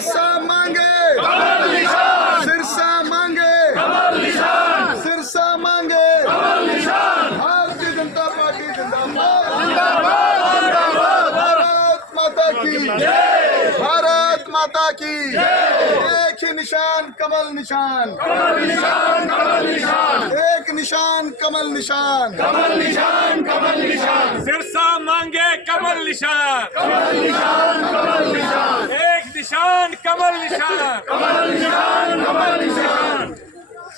सिरसा मांगे सिरसा मांगे सिरसा मांगे भारतीय जनता पार्टी जिंदाबाद भारत माता की भारत माता की एक ही निशान कमल निशान एक निशान कमल निशान सिरसा मांगे कमल निशान एक निशान कमल निशान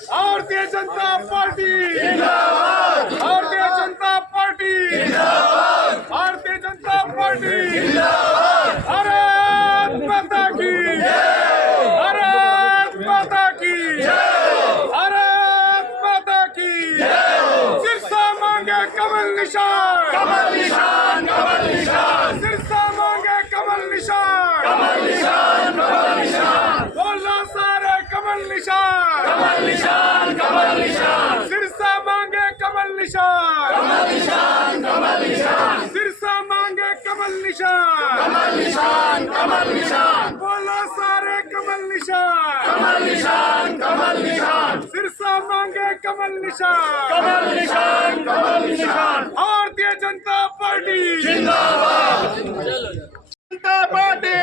Bharatiya Janata party Bharatiya Janata party Bharatiya Janata party Bharat माता की भारत माता की भारत माता की सिरसा मांगे कमल निशान सिरसा मांगे कमल निशान बोलो सारे कमल निशान सिरसा मांगे कमल निशान सिरसा मांगे कमल निशान बोलो सारे कमल निशान सिरसा मांगे कमल निशान भारतीय जनता पार्टी जनता पार्टी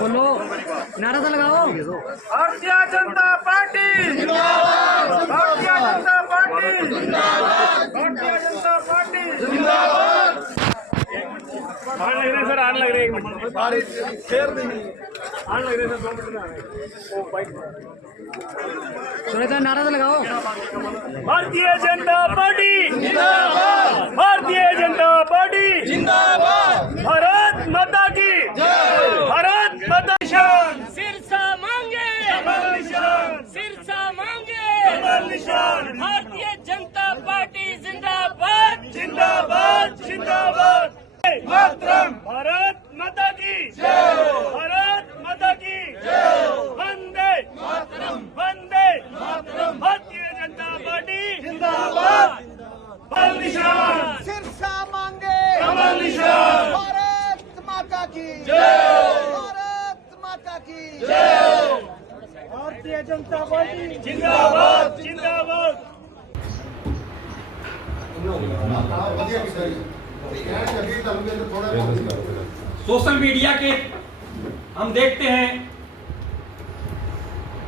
बोलो नारा तो लगाओ। Bharatiya Janata party Bharatiya Janata party Bharatiya Janata party आने लग रहे सर आने लग रहे 1 मिनट आने लग रहे सर 2 मिनट सुरेंद्र नारा तो लगाओ। भारतीय जनता पार्टी भारतीय जनता पार्टी भारत माता की भारत माता निशान सिरसा मांगे सिरसा मांगे भारतीय जनता पार्टी जिंदाबाद जिंदाबाद जिंदाबाद मातरम भारत माता की भारत माता की वंदे वंदे भारतीय जनता पार्टी जिंदाबाद कमल निशान सिरसा मांगे कमल निशान भारत माता की भारत माता की भारतीय जनता पार्टी जिंदाबाद जिंदाबाद सोशल मीडिया के हम देखते हैं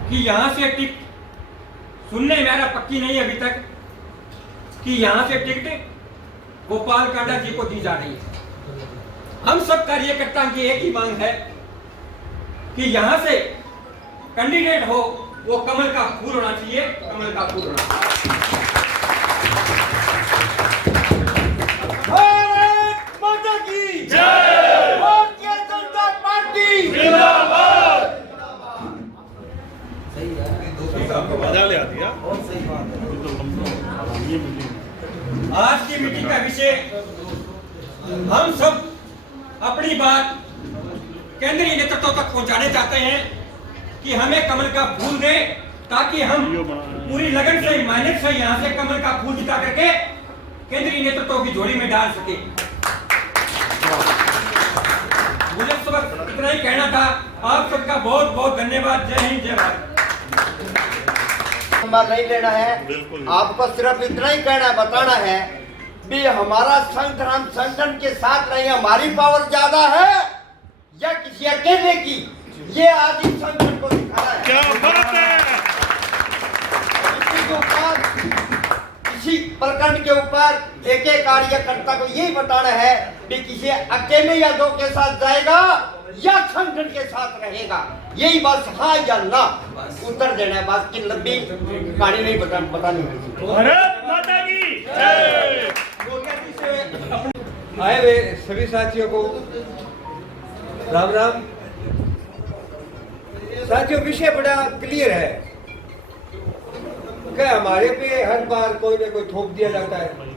कि यहाँ से टिकट सुनने मेरा पक्की नहीं अभी तक कि यहाँ से टिकट गोपाल कांडा जी को दी जा रही है। हम सब कार्यकर्ता की एक ही मांग है कि यहाँ से कैंडिडेट हो वो कमल का फूल होना चाहिए, कमल का फूल होना चाहिए। भारत माता की जय, भारतीय जनता पार्टी जिंदाबाद। आज की मीटिंग का विषय हम सब अपनी बात केंद्रीय नेतृत्व तक पहुंचाने चाहते हैं कि हमें कमल का फूल दे ताकि हम पूरी लगन से मेहनत से यहाँ से कमल का फूल जिता करके केंद्रीय नेतृत्व की झोली में डाल सके। मुझे सब इतना ही कहना था। आप सबका बहुत बहुत धन्यवाद। जय हिंद जय भारत। नहीं लेना है, आपको सिर्फ इतना ही कहना है, बताना है भी हमारा संगठन, हम संगठन के साथ नहीं, हमारी पावर ज्यादा है या किसी अकेले की, ये आज इस संगठन को दिखाना है। क्या बात है। किसी प्रखंड के ऊपर एक एक कार्यकर्ता को यही बताना है कि किसी अकेले या दो के साथ जाएगा या संगठन के साथ रहेगा, यही बस हाँ या ना उत्तर देना है। बस की लंबी कहानी नहीं बतानी है। भारत माता की जय। आए हुए सभी साथियों को राम राम। साथियों, विषय बड़ा क्लियर है कि हमारे पे हर बार कोई ना कोई थोप दिया जाता है।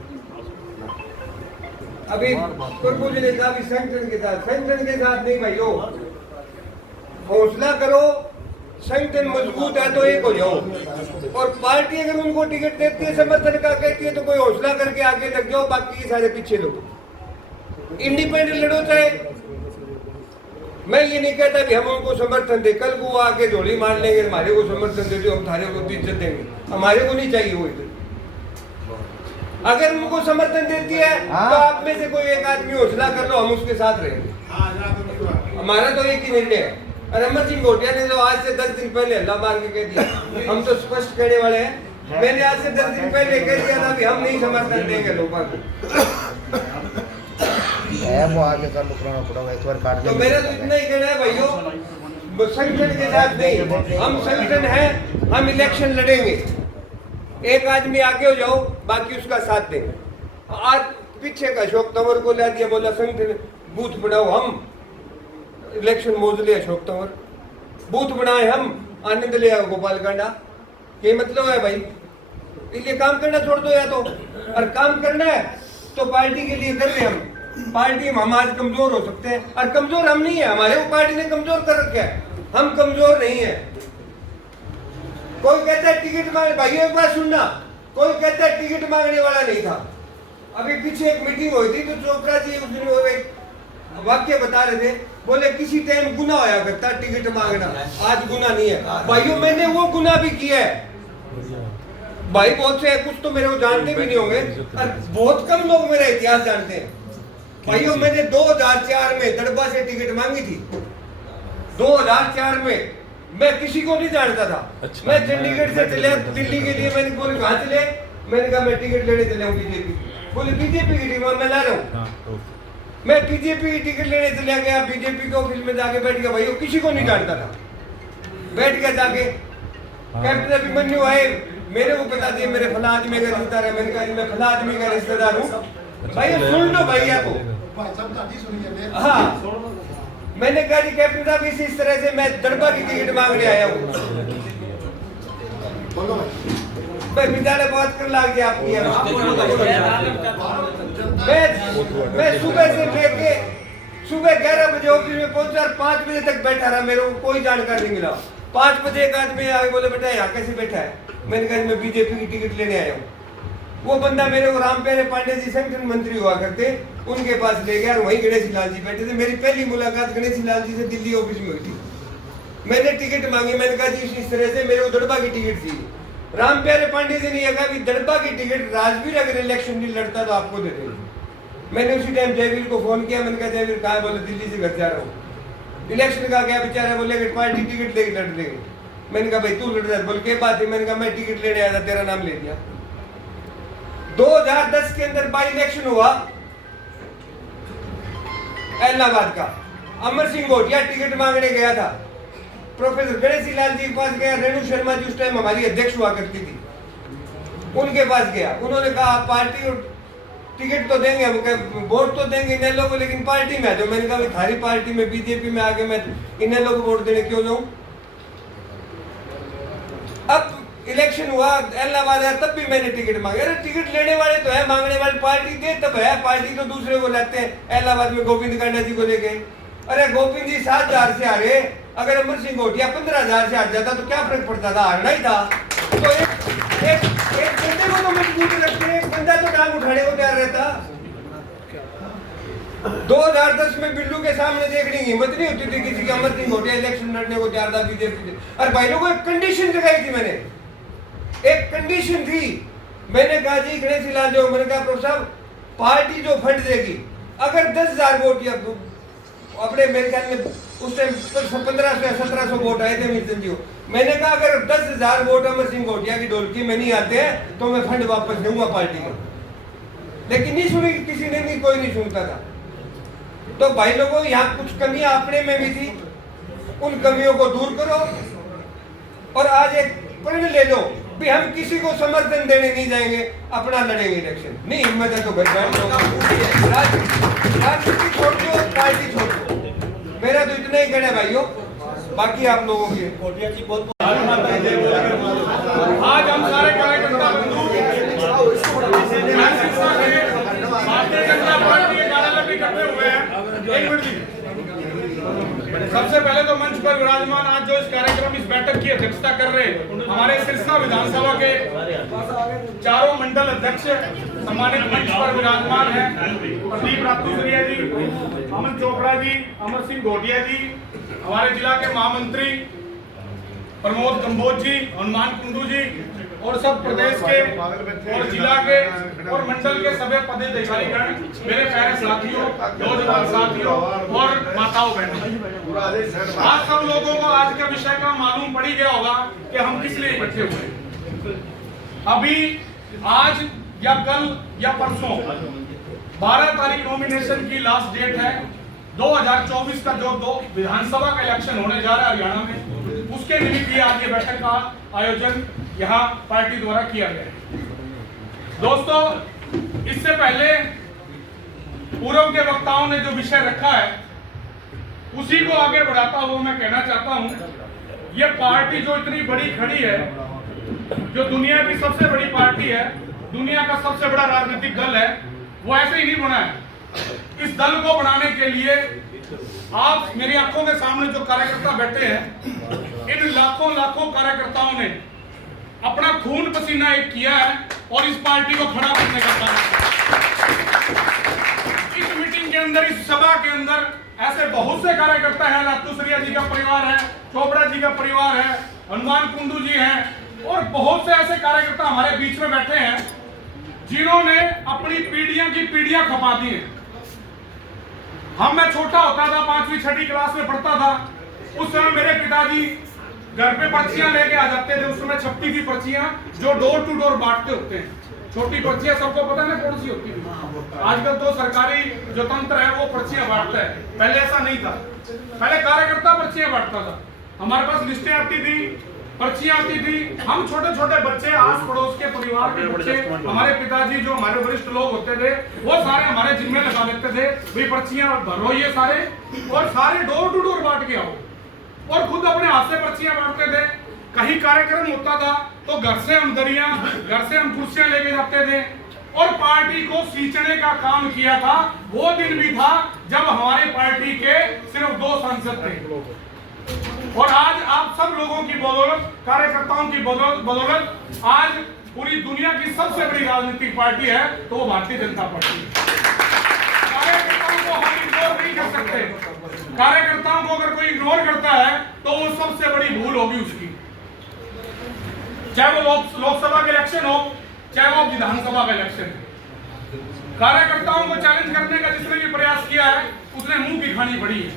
अभी कुछ ने कहा संगठन के साथ नहीं भाइयों, हौसला करो, संगठन मजबूत है तो एक हो जाओ। और पार्टी अगर उनको टिकट देती है, समर्थन का कहती है, तो कोई हौसला करके आगे लग जाओ, बाकी सारे पीछे लो। इंडिपेंडेंट लड़ो चाहे। मैं ये नहीं कहता कि हम उनको समर्थन दे, कल को वो आके झोली मार लेंगे, हमारे को समर्थन दे दो, हम थारे को इज्जत देंगे, हमारे को नहीं चाहिए वो इज्जत। अगर उनको समर्थन देती है तो आप में से कोई एक आदमी हौसला कर लो, हम उसके साथ रहेंगे। हमारा तो एक ही निर्णय है। और अमर सिंह घोटिया ने जो आज से 10 दिन पहले अल्लाह मार के कह दिया, हम तो स्पष्ट कहने वाले हैं। मैंने आज से 10 दिन पहले कह दिया था कि हम नहीं समर्थन देंगे लोगों को। वो आगे कर लुकराना पड़ेगा एक बार काट तो मेरा तो इतना ही कहना है भाइयों, संगठन के साथ नहीं, हम संगठन है, हम इलेक्शन लड़ेंगे। एक आदमी आगे हो जाओ, बाकी उसका साथ देंगे। आज पीछे का अशोक तंवर को ला दिया, बोला संगठन बूथ बनाओ, हम इलेक्शन मोजले अशोक तंवर बूथ बनाए, हम आनंद लिया गोपाल कांडा। ये मतलब है भाई, इसलिए काम करना छोड़ दो या तो, और काम करना है तो पार्टी के लिए कर रहे हम। पार्टी में हम आज कमजोर हो सकते हैं, और कमजोर हम नहीं है, हमारे को पार्टी ने कमजोर कर रखा है, हम कमजोर नहीं है। कोई कहता है टिकट मांगे, भाइयों एक बात सुनना, कोई कहता है टिकट मांगने वाला नहीं था। अभी पीछे एक मीटिंग हुई थी तो चोपड़ा जी उस दिन वो एक वाक्य बता रहे थे, बोले किसी टाइम गुना होया करता टिकट मांगना, आज गुना नहीं है। भाइयों मैंने वो गुना भी किया है भाई, बहुत से कुछ तो मेरे को जानते भी नहीं होंगे, और बहुत कम लोग मेरा इतिहास जानते हैं। भाइयों मैंने 2004 में दड़बा से टिकट मांगी थी। 2004 में मैं किसी को नहीं जानता था। अच्छा, मैं चंडीगढ़ से चले दिल्ली के लिए, मैंने बोले कहाँ चले, मैंने कहा मैं टिकट लेने चले हूँ बीजेपी। बोले बीजेपी की टिकट मैं ला रहा हूँ। मैं बीजेपी की टिकट लेने चला गया, बीजेपी के ऑफिस में जाके बैठ गया। भाइयों किसी को नहीं जानता था, बैठ गया जाके। कैप्टन अभिमन्यु आए, मेरे को बता दिए मेरे फला आदमी का रिश्तेदार है। मैंने कहा मैं फला आदमी का रिश्तेदार हूँ। भाई सुन लो भैया को, हाँ मैंने कहा जी कैप्टन साहब इस तरह से मैं दड़बा की टिकट मांगने आया हूँ। भाई बिचारे बात कर लाग गया आपकी। मैं सुबह से लेके सुबह 11 बजे ऑफिस में पहुंचा, 5 बजे तक बैठा रहा, मेरे को कोई जानकारी नहीं मिला। 5 बजे एक आदमी आगे बोले बेटा यहाँ कैसे बैठा है, मैंने कहा मैं बीजेपी की टिकट लेने आया हूँ। वो बंदा मेरे को रामप्यारे पांडे जी संगठन मंत्री हुआ करते, उनके पास ले गया, वहीं गणेश लाल जी बैठे थे। मेरी पहली मुलाकात गणेश लाल जी से दिल्ली ऑफिस में हुई थी। मैंने टिकट मांगी, मैंने कहा जी इस तरह से मेरे को दड़बा की टिकट थी। रामप्यारे पांडे जी ने कहा कि दड़बा की टिकट राजवीर अगर इलेक्शन नहीं लड़ता तो आपको दे देंगे। मैंने उसी टाइम जयवीर को फोन किया, मैंने कहा जयवीर कहाँ, बोले दिल्ली से घर जा रहा हूँ। इलेक्शन का क्या बेचारा, बोले पार्टी टिकट लेके लड़ लेंगे। मैंने कहा भाई तू लड़ रहा है, बोल के बात है। मैंने कहा मैं टिकट लेने आया था, तेरा नाम ले दिया। 2010 के अंदर बाई इलेक्शन हुआ इलाहाबाद का। अमर सिंह घोटिया टिकट मांगने गया था, प्रोफेसर गणेश लाल जी के पास गया। रेणु शर्मा जी उस टाइम हमारी अध्यक्ष हुआ करती थी, उनके पास गया। उन्होंने कहा आप पार्टी टिकट तो देंगे, हम वोट तो देंगे इन लोगों को, लेकिन पार्टी में आ जाओ। मैंने कहा थारी पार्टी में बीजेपी में आके मैं इन लोगों को वोट देने क्यों जाऊं। अब इलेक्शन हुआ इलाहाबाद है, तब भी मैंने टिकट मांगे। अरे टिकट लेने वाले तो है, मांगने वाले पार्टी दे तब है, पार्टी तो दूसरे को लाते हैं। इलाहाबाद में गोविंद कांडा जी को लेके, अरे गोविंद जी 7,000 से हारे, अगर अमर सिंह घोटिया 15,000 से हार जाता तो क्या फर्क पड़ता था, हारना ही था। तो एक बंदे को तो मजबूत रखते, एक बंदा तो टांग उठाने को तैयार रहता। 2010 में बिल्लू के सामने देखने की हिम्मत नहीं होती थी किसी की, अमर सिंह घोटिया इलेक्शन लड़ने को तैयार था बीजेपी से। और भाई लोगों को एक कंडीशन लगाई थी मैंने, एक कंडीशन थी। मैंने कहा जी गणेश लाल जो, मैंने कहा प्रोफेसर साहब पार्टी जो फंड देगी, अगर 10,000 वोट या अपने मेरे ख्याल में उस टाइम 1500 या 1700 वोट आए थे मिल्टन जी को। मैंने कहा अगर 10,000 वोट अमर सिंह घोटिया की ढोलकी में नहीं आते हैं तो मैं फंड वापस दूंगा पार्टी को। लेकिन नहीं सुनी किसी ने, नहीं कोई नहीं सुनता था। तो भाई लोगों यहाँ कुछ कमियां अपने में भी थी, उन कमियों को दूर करो और आज एक प्रण ले लो भी हम किसी को समर्थन देने नहीं जाएंगे, अपना लड़ेंगे इलेक्शन। नहीं हिम्मत है तो घर राजनीति छोड़ दो, पार्टी छोड़ दो। मेरा तो इतना ही कहना है भाइयों, बाकी आप लोगों के कोटिया जी बहुत आज हम सारे कार्यकर्ता बंधु भारतीय जनता पार्टी के कार्यालय में इकट्ठे हुए हैं। एक मिनट, सबसे पहले तो मंच पर विराजमान आज जो इस कार्यक्रम इस बैठक की अध्यक्षता कर रहे हैं हमारे सिरसा विधानसभा के चारों मंडल अध्यक्ष सम्मानित मंच पर विराजमान है प्रदीप रातुसरिया जी, अमन चोपड़ा जी, अमर सिंह घोटिया जी, हमारे जिला के महामंत्री प्रमोद कंबोज जी, हनुमान कुंडू जी और सब प्रदेश के और जिला के और मंडल के सभी पदाधिकारीगण, मेरे प्यारे साथियों, नौजवान साथियों और माताओं बहनों, आज सब लोगों को आज के विषय का मालूम पड़ ही गया होगा कि हम किस लिए इकट्ठे हुए। अभी आज या कल या परसों 12 तारीख नॉमिनेशन की लास्ट डेट है। 2024 का जो विधानसभा का इलेक्शन होने जा रहा है हरियाणा में, उसके निमित्त ये आज ये बैठक का आयोजन यहाँ पार्टी द्वारा किया गया है। दोस्तों, इससे पहले पूर्व के वक्ताओं ने जो विषय रखा है उसी को आगे बढ़ाता हुआ मैं कहना चाहता हूँ, ये पार्टी जो इतनी बड़ी खड़ी है, जो दुनिया की सबसे बड़ी पार्टी है, दुनिया का सबसे बड़ा राजनीतिक दल है, वो ऐसे ही नहीं बना है। इस दल को बनाने के लिए आप मेरी आंखों के सामने जो कार्यकर्ता बैठे हैं, इन लाखों लाखों कार्यकर्ताओं ने अपना खून पसीना एक किया है और इस पार्टी को खड़ा करने का काम किया। इस मीटिंग के अंदर, इस सभा के अंदर ऐसे बहुत से कार्यकर्ता हैं, रातुसरिया जी का परिवार है, चोपड़ा जी का परिवार है, हनुमान कुंडू जी हैं और बहुत से ऐसे कार्यकर्ता हमारे बीच में बैठे हैं जिन्होंने अपनी पीढ़ियां की पीढ़ियां खपा दी हैं। मैं छोटा होता था, 5वीं 6वीं क्लास में पढ़ता था, उस समय मेरे पिताजी घर पे पर्चियां लेके आ जाते थे। उस समय छपती थी पर्चियां जो डोर टू डोर बांटते होते हैं। छोटी पर्चियां सबको पता है ना कौन सी होती थी। आजकल तो सरकारी जो तंत्र है वो पर्चियां बांटता है, पहले ऐसा नहीं था। पहले कार्यकर्ता पर्चियां बांटता था। हमारे पास लिस्टें आती थी, पर्चियां आती थी। हम छोटे छोटे बच्चे, आस पड़ोस के परिवार के बच्चे, हमारे पिताजी जो हमारे वरिष्ठ लोग होते थे वो सारे हमारे जिम्मे लगा देते थे, भाई पर्चियां भरो ये सारे, और सारे डोर टू डोर बांट के आओ, और खुद अपने हाथ से पर्चियां बांटते थे। कहीं कार्यक्रम होता था तो घर से हम दरियां, घर से हम कुर्सियां लेके जाते थे और पार्टी को सींचने का काम किया था। वो दिन भी था जब हमारी पार्टी के सिर्फ 2 सांसद थे, और आज आप सब लोगों की बदौलत, कार्यकर्ताओं की बदौलत आज पूरी दुनिया की सबसे बड़ी राजनीतिक पार्टी है तो वो भारतीय जनता पार्टी है। कार्यकर्ताओं को हम इग्नोर नहीं कर सकते। कार्यकर्ताओं को अगर कोई इग्नोर करता है तो वो सबसे बड़ी भूल होगी उसकी, चाहे वो लोकसभा के इलेक्शन हो, चाहे वो विधानसभा का इलेक्शन हो। कार्यकर्ताओं को चैलेंज करने का जिसने भी प्रयास किया है उसने मुंह की खानी पड़ी है।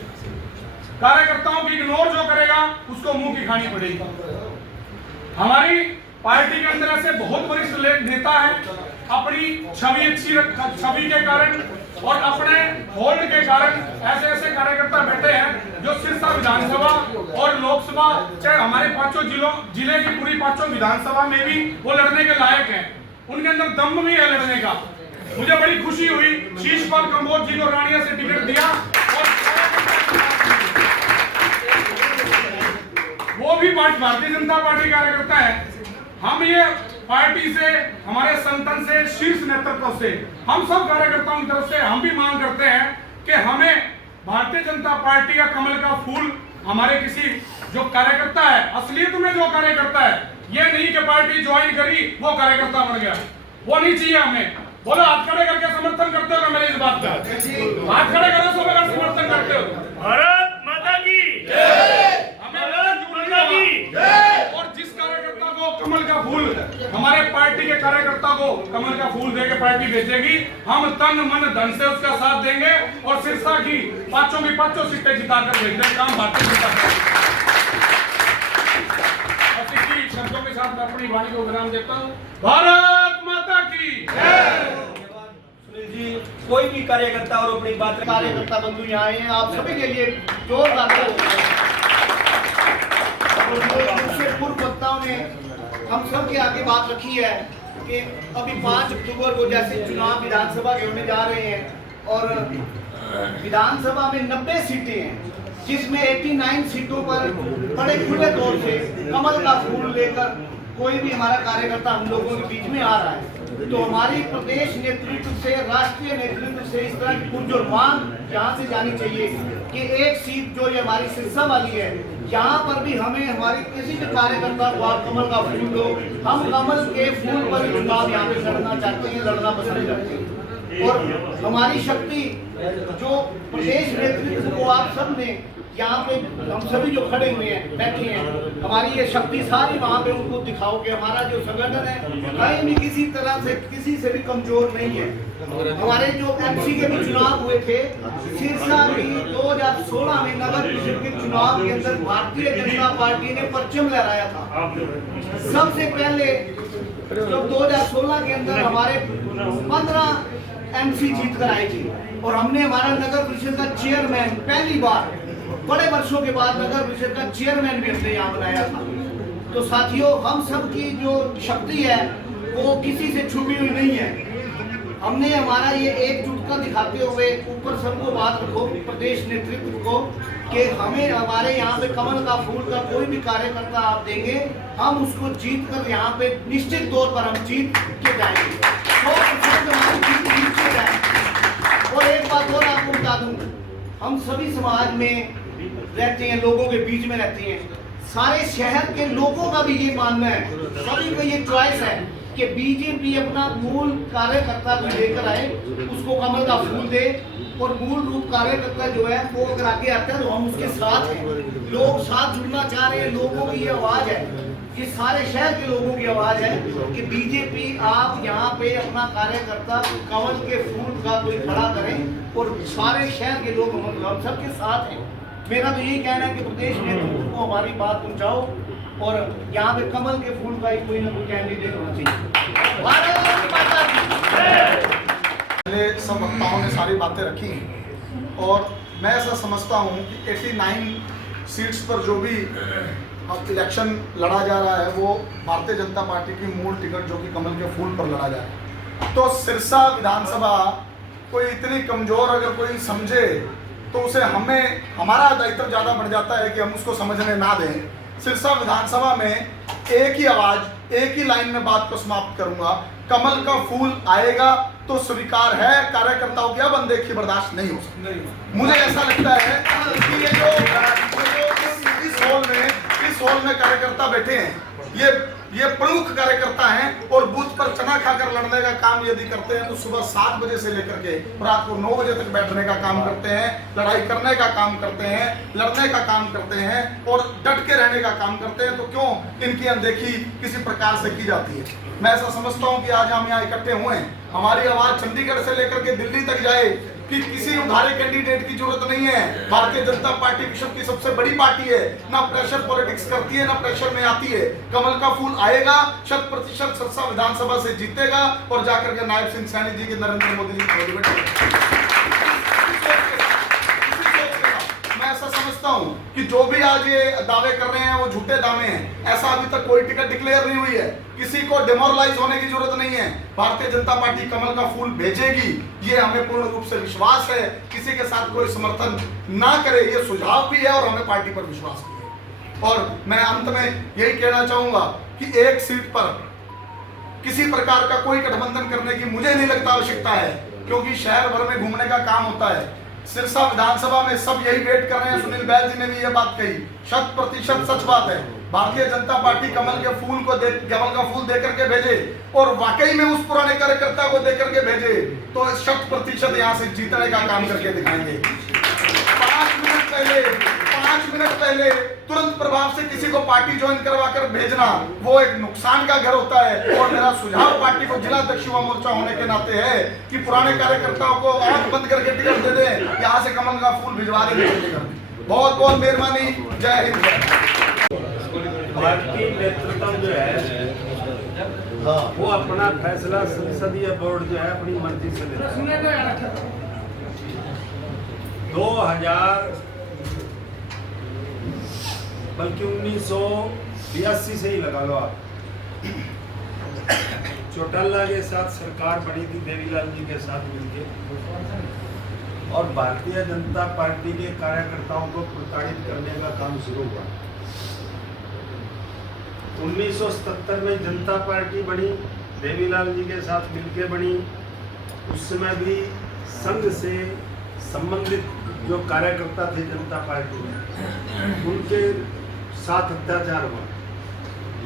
कार्यकर्ताओं की इग्नोर जो करेगा उसको मुंह की खानी पड़ेगी। हमारी पार्टी के अंदर ऐसे बहुत वरिष्ठ नेता हैं, अपनी छवि के कारण और अपने होल्ड के कारण ऐसे ऐसे कार्यकर्ता बैठे हैं जो सिरसा विधानसभा और लोकसभा, चाहे हमारे 5 जिले की पूरी 5 विधानसभा में भी वो लड़ने के लायक हैं। उनके अंदर दम भी है लड़ने का। मुझे बड़ी खुशी हुई, शीशपाल कंबोज जी को रानिया से टिकट दिया और वो भी भारतीय जनता पार्टी कार्यकर्ता है। हम ये पार्टी से, हमारे संगठन से, शीर्ष नेतृत्व से, हम सब कार्यकर्ताओं की तरफ से हम भी मांग करते हैं कि हमें भारतीय जनता पार्टी का कमल का फूल हमारे किसी जो कार्यकर्ता है, असलियत में जो कार्यकर्ता है, ये नहीं कि पार्टी ज्वाइन करी वो कार्यकर्ता बन गया, वो नहीं चाहिए हमें। बोलो, हाथ खड़े करके समर्थन करते हो मेरी इस बात का? हाथ खड़े करो, सब अगर समर्थन करते हो। भारत माता की जय, और जिस कार्यकर्ता को कमल का फूल, हमारे पार्टी के कार्यकर्ता को कमल का फूल देके पार्टी भेजेगी, हम तन मन धन से उसका साथ देंगे और सिरसा की 5 की 5 सीटें जिताकर भेजने का काम भारतीय जनता पार्टी। शब्दों के साथ मैं अपनी वाणी को विराम देता हूँ। भारत माता की जय। सुनील जी, कोई भी कार्यकर्ता और अपनी बात, कार्यकर्ता बंधु यहाँ आए हैं, आप सभी के लिए जोरदार। पूर्व वक्ताओं ने हम सब के आगे बात रखी है कि अभी 5 अक्टूबर को जैसे चुनाव विधानसभा के होने जा रहे हैं और विधानसभा में 90 सीटें हैं, जिसमें 89 सीटों पर बड़े खुले तौर से कमल का फूल लेकर कोई भी हमारा कार्यकर्ता हम लोगों के बीच में आ रहा है। तो हमारी प्रदेश नेतृत्व से, राष्ट्रीय नेतृत्व से इस तरह की पुरजोर मांग यहाँ से जानी चाहिए कि एक सीट जो ये हमारी सिरसा वाली है, यहाँ पर भी हमें हमारी किसी भी कार्यकर्ता को आप कमल का फूल दो, हम कमल के फूल पर चुनाव यहाँ पे लड़ना चाहते हैं, लड़ना पसंद करते हैं। और हमारी शक्ति जो प्रदेश नेतृत्व को आप सब ने यहाँ पे, हम सभी जो खड़े हुए हैं, बैठे हैं, हमारी ये शक्ति सारी वहाँ पे उनको दिखाओ कि हमारा जो संगठन है कहीं भी किसी तरह से किसी से भी कमजोर नहीं है। हमारे जो एमसी के भी चुनाव हुए थे, सिरसा की 2016 में नगर परिषद के चुनाव के अंदर भारतीय जनता पार्टी ने परचम लहराया था। सबसे पहले जब 2016 के अंदर हमारे 15 एमसी जीत कर आई थी और हमने हमारा नगर परिषद का चेयरमैन पहली बार बड़े वर्षों के बाद नगर परिषद का चेयरमैन भी हमने यहाँ बनाया था। तो साथियों, हम सब की जो शक्ति है वो किसी से छुपी हुई नहीं है। हमने हमारा ये एकजुटता दिखाते हुए ऊपर सबको बात रखो, प्रदेश नेतृत्व को, कि हमें हमारे यहाँ पे कमल का फूल का कोई भी कार्यकर्ता आप देंगे, हम उसको जीत कर यहाँ पे निश्चित तौर पर हम जीत के जाएंगे। 100% हमारी जीत के जाएंगे। और एक बात और आपको बता दूं, हम सभी समाज में रहते हैं, लोगों के बीच में रहते हैं, सारे शहर के लोगों का भी ये मानना है, सभी को ये चॉइस है कि बीजेपी अपना मूल कार्यकर्ता को लेकर आए, उसको कमल का फूल दे, और मूल रूप कार्यकर्ता जो है वो अगर आगे आता है तो हम उसके साथ हैं। लोग साथ जुड़ना चाह रहे हैं, लोगों की ये आवाज है, ये सारे शहर के लोगों की आवाज है कि बीजेपी आप यहाँ पे अपना कार्यकर्ता कमल के फूल का कोई खड़ा करें और सारे शहर के लोग हम सबके साथ हैं। मेरा तो यही कहना है कि प्रदेश नेतृत्व को हमारी बात पहुंचाओ और यहाँ पे कमल के फूल का ही कोई ना कोई कैंडिडेट होना चाहिए। भारत माता की पहले सब वक्ताओं ने सारी बातें रखी हैं और मैं ऐसा समझता हूँ कि 89 सीट्स पर जो भी अब इलेक्शन लड़ा जा रहा है वो भारतीय जनता पार्टी की मूल टिकट जो कि कमल के फूल पर लड़ा जा रहा है। तो सिरसा विधानसभा कोई इतनी कमजोर अगर कोई समझे तो उसे हमें, हमारा दायित्व ज़्यादा बढ़ जाता है कि हम उसको समझने ना दें। सिरसा विधानसभा में एक ही आवाज़, एक ही लाइन में बात को समाप्त करूंगा, कमल का फूल आएगा तो स्वीकार है, कार्यकर्ताओं की अब अनदेखी बर्दाश्त नहीं हो सकती। मुझे ऐसा लगता है कि ये जो इस हॉल में कार्यकर्ता बैठे हैं, ये प्रमुख कार्यकर्ता हैं और बूथ पर चना खाकर लड़ने का काम यदि करते हैं तो सुबह 7 बजे से लेकर के रात को 9 बजे तक बैठने का काम करते हैं, लड़ाई करने का काम करते हैं, लड़ने का काम करते हैं और डट के रहने का काम करते हैं। तो क्यों इनकी अनदेखी किसी प्रकार से की जाती है? मैं ऐसा समझता हूं कि आज हम यहाँ इकट्ठे हुए हैं, हमारी आवाज चंडीगढ़ से लेकर के दिल्ली तक जाए कि किसी उधारे कैंडिडेट की जरूरत नहीं है। भारतीय जनता पार्टी विश्व की सबसे बड़ी पार्टी है, ना प्रेशर पॉलिटिक्स करती है, ना प्रेशर में आती है। कमल का फूल आएगा, 100% सिरसा विधानसभा से जीतेगा और जाकर के नायब सिंह सैनी जी की, नरेंद्र मोदी जी की बैठेगा। मैं ऐसा समझता हूं कि जो भी आज ये दावे कर रहे हैं वो झूठे दावे हैं। ऐसा अभी तक कोई टिकट डिक्लेयर नहीं हुई है, किसी को डिमोरलाइज होने की जरूरत नहीं है। भारतीय जनता पार्टी कमल का फूल भेजेगी, ये हमें पूर्ण रूप से विश्वास है। किसी के साथ कोई समर्थन ना करे, ये सुझाव भी है और हमें पार्टी पर विश्वास भी है। और मैं अंत में यही कहना चाहूंगा कि एक सीट पर किसी प्रकार का कोई गठबंधन करने की मुझे नहीं लगता आवश्यकता है, क्योंकि शहर भर में घूमने का काम होता है। सिरसा विधानसभा में सब यही वेट कर रहे हैं। सुनील बैल जी ने भी ये बात कही, 100% सच बात है। भारतीय जनता पार्टी कमल के फूल को कमल का फूल देकर के भेजे और वाकई में उस पुराने कार्यकर्ता को देकर के भेजे तो 100% यहाँ से जीतने का काम करके दिखाएंगे। 5 मिनट पहले तुरंत प्रभाव से किसी को पार्टी ज्वाइन करवा कर भेजना वो एक नुकसान का घर होता है। और मेरा सुझाव पार्टी को जिला अध्यक्ष युवा मोर्चा होने के नाते है कि पुराने कार्यकर्ताओं को आंख बंद करके टिकट दे दें, यहाँ से कमल का फूल भिजवा देंगे। बहुत बहुत मेहरबानी, जय हिंद। भारतीय नेतृत्व जो है वो अपना फैसला संसदीय बोर्ड जो है अपनी मर्जी से लेता है। 2000 बल्कि 1982 से ही लगा लो आप, चौटाला के साथ सरकार बनी थी देवीलाल जी के साथ मिलकर, और भारतीय जनता पार्टी के कार्यकर्ताओं को प्रताड़ित करने का काम शुरू हुआ। 1977 में जनता पार्टी बनी, देवीलाल जी के साथ मिलके बनी, उस समय भी संघ से संबंधित जो कार्यकर्ता थे जनता पार्टी में, उनके साथ अत्याचार हुआ।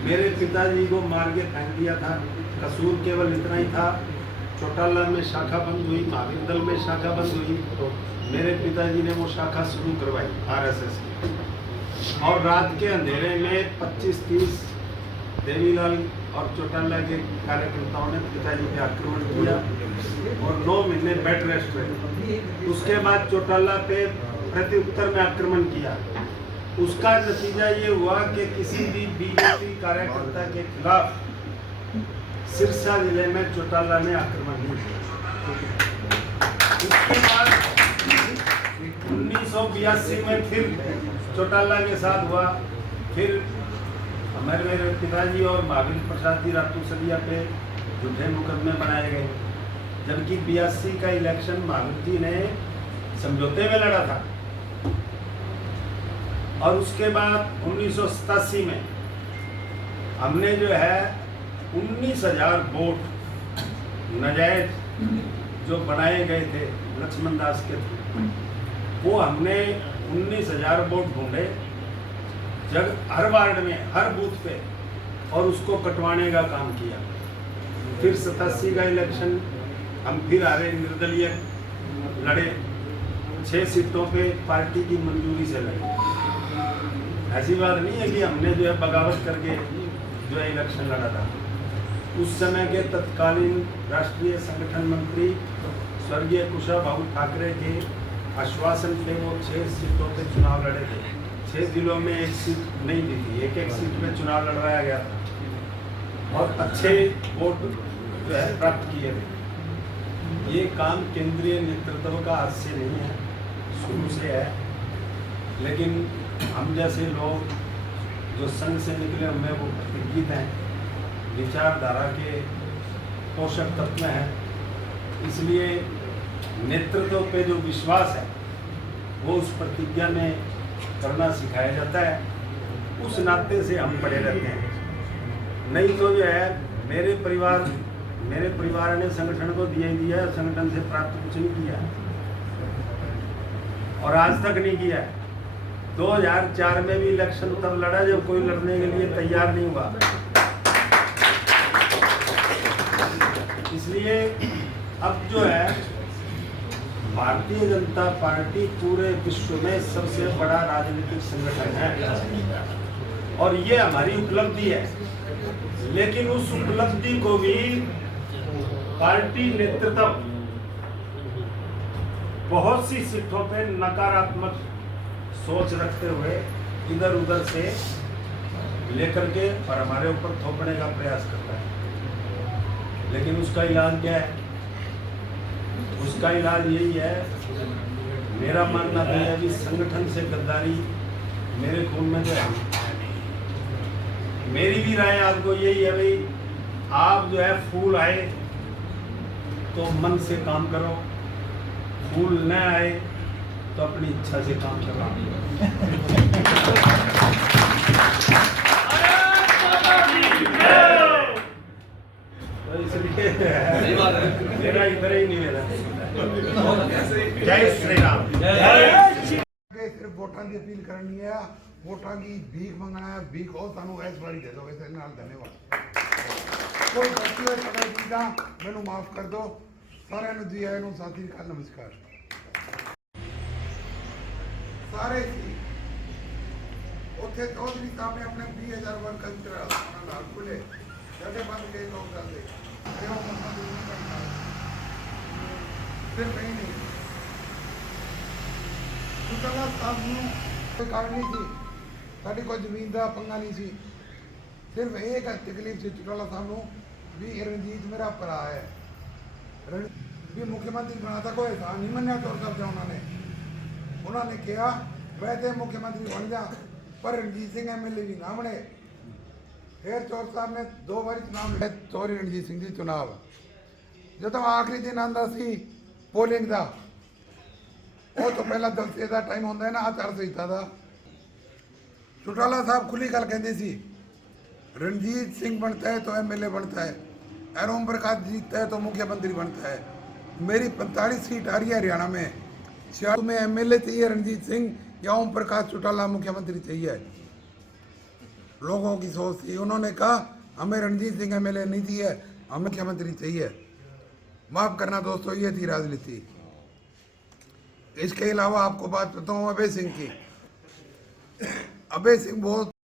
मेरे पिताजी को मार के फेंक दिया था। कसूर केवल इतना ही था, चौटाला में शाखा बंद हुई, महावीर दल में शाखा बंद हुई, तो मेरे पिताजी ने वो शाखा शुरू करवाई आरएसएस की। और रात के अंधेरे में 25-30 देवीलाल और चौटाला के कार्यकर्ताओं ने पिताजी पे आक्रमण किया और 9 महीने बेड रेस्ट रहे। उसके बाद चौटाला पे प्रत्युत्तर में आक्रमण किया। उसका नतीजा ये हुआ कि किसी भी बीजेपी कार्यकर्ता के खिलाफ सिरसा जिले में चौटाला ने आक्रमण नहीं किया। उसके बाद 1982 में फिर चौटाला के साथ हुआ। फिर मेरे पिताजी और महावीर प्रसाद जी रातू सदिया पे झूठे मुकदमे बनाए गए, जबकि 82 का इलेक्शन महावीर जी ने समझौते में लड़ा था। और उसके बाद 1987 में हमने जो है 19,000 वोट नाजायज जो बनाए गए थे लक्ष्मण दास के थ्रू, वो हमने 19,000 वोट ढूंढे हर वार्ड में, हर बूथ पे, और उसको कटवाने का काम किया। फिर 87 का इलेक्शन हम फिर हारे, निर्दलीय लड़े, 6 सीटों पे पार्टी की मंजूरी से लड़े। ऐसी बात नहीं है कि हमने जो है बगावत करके जो है इलेक्शन लड़ा था। उस समय के तत्कालीन राष्ट्रीय संगठन मंत्री स्वर्गीय कुशाभाऊ ठाकरे के आश्वासन पे वो 6 सीटों पे चुनाव लड़े थे। 6 जिलों में 1 सीट नहीं दी थी, एक सीट पे चुनाव लड़वाया गया था और अच्छे वोट जो है प्राप्त किए थे। ये काम केंद्रीय नेतृत्व का आज से नहीं है, शुरू से है। लेकिन हम जैसे लोग जो संघ से निकले हुए वो प्रतिज्ञित हैं, विचारधारा के पोषक तत्व हैं, इसलिए नेतृत्व पे जो विश्वास है वो उस प्रतिज्ञा में करना सिखाया जाता है। उस नाते से हम पड़े रहते हैं। नहीं तो जो है मेरे परिवार ने संगठन को दिया ही दिया है, संगठन से प्राप्त कुछ नहीं किया और आज तक नहीं किया है। 2004 में भी इलेक्शन तब लड़ा जब कोई लड़ने के लिए तैयार नहीं हुआ। इसलिए अब जो है भारतीय जनता पार्टी पूरे विश्व में सबसे बड़ा राजनीतिक संगठन है और ये हमारी उपलब्धि है। लेकिन उस उपलब्धि को भी पार्टी नेतृत्व बहुत सी सीटों पे नकारात्मक सोच रखते हुए इधर उधर से लेकर के और हमारे ऊपर थोपने का प्रयास करता है। लेकिन उसका इलाज क्या है? उसका इलाज यही है, मेरा मानना तो है कि संगठन से गद्दारी मेरे खून में तो है। मेरी भी राय आपको यही है भाई, आप जो है फूल आए तो मन से काम करो, फूल न आए तो अपनी इच्छा से काम करो। तो इसलिए मेरा इधर ही नहीं मेरा। जय श्री राम। सिर्फ वोटा की अपील करनी है, वोटा की भीख मंगना है, भीख हो सानू इस बारी दे दो। इसे नाल धन्यवाद। कोई गलती है कदर कीता मैनू माफ कर दो। सारे जी आए नु साथी का नमस्कार। सारे उत्थे चौधरी साहब ने अपने 20,000 वर्कर लाल खुले जगह बंद गए लोग डाले सिर्फ यही नहीं, चौटाला साहब कोई कारण नहीं थी, साड़ी कोई जमीन का पंगा नहीं सी। सिर्फ एक तकलीफ से चौटाला साहब भी रणजीत मेरा भरा है, भी मुख्यमंत्री बनाता कोई एहसान नहीं मनिया चौर साहब। उन्होंने कहा वैसे मुख्यमंत्री बन जा पर रणजीत सिंह MLA भी ना बने। फिर चौर साहब ने 2 बार चुनाव लड़े, चौधरी रणजीत सिंह जी चुनाव जो आखिरी दिन आंदा सी पोलिंग का, वो तो पहला दस्ते का टाइम होता है ना आचार संहिता का। चौटाला साहब खुली गल कहते सी रणजीत सिंह बनता है तो MLA बनता है, और ओम प्रकाश जीतता है तो मुख्यमंत्री बनता है। मेरी 45 सीट आ रही है हरियाणा में, 46 में एमएलए चाहिए रणजीत सिंह या ओम प्रकाश चौटाला मुख्यमंत्री चाहिए। लोगों की सोच थी, उन्होंने कहा हमें रणजीत सिंह एमएलए नहीं चाहिए, हमें मुख्यमंत्री चाहिए। माफ करना दोस्तों, ये थी राजनीति। इसके अलावा आपको बात बताऊं अभय सिंह की। अभय सिंह बहुत